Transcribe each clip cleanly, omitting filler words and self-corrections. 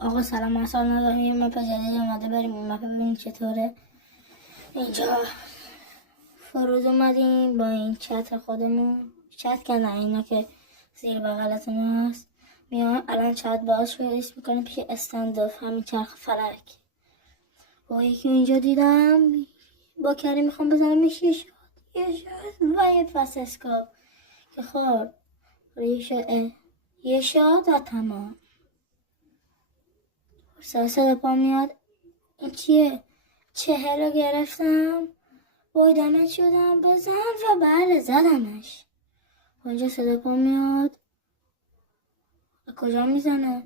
آقا سلام، اصلا ندارم. یه مپ جدید اومده، بریم این مپ ببینیم چطوره. اینجا فرود اومدیم با این چتر خودمون. چتر که نه، اینا که زیر بغلتون هست. میام الان چت باز شد، اسم میکنیم پیش استنداف، همین چرخ فلک. با یکی اینجا دیدم با کری میخوام بزنم یه شاد و یه پس اسکاپ که خورد یه شاد و تمام. صدا پا میاد، این چیه؟ 40 رو گرفتم، بایدمت شدم بزن و بله زدمش. اونجا صدا پا میاد، کجا میزنه؟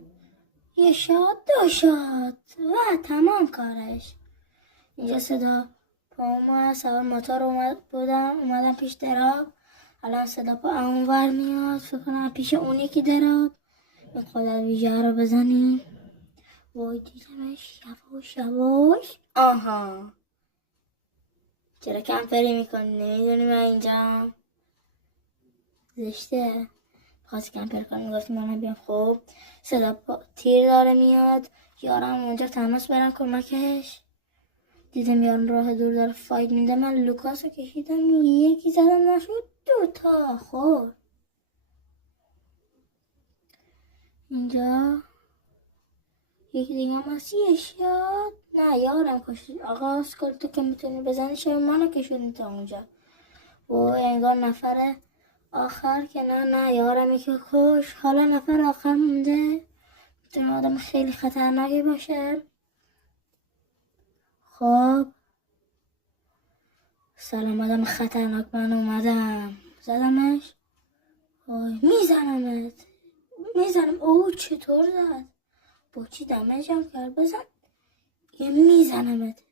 یه شاد 2 شاد و تمام کارش. اینجا صدا پا اومد، سوار موتور اومدم پیش دراب. الان صدا پا اونور میاد، فکر کنم پیش اون یکی دراب. این خودت ویژه رو بزنیم. وای دیدمش، یواش. آها، چرا کمپری میکنی؟ نمیدونی من اینجا زشته. خواست کمپر کنی، میگفتی منم بیام. خب صدا تیر داره میاد، یارم اونجا تماس برن کمکش. دیدم یارم راه دور داره فاید میده، من لوکاس رو کشیدم، یکی زدم نشد، 2 خب اینجا یکی دیگه هم هست، یه شاد. نه یارم کشید. آقا اسکال تو که میتونی بزنی، چرا منو کشیدی تا اونجا؟ و انگار نفر آخر که نه یارمی که کش. حالا نفر آخر مونده، میتونه آدم خیلی خطرناکی باشه. خب سلام آدم خطرناک، من اومدم زدمش. وای میزنم. او چطور زد؟ با چی دمجم کرد؟ بزن. یه میزنمت.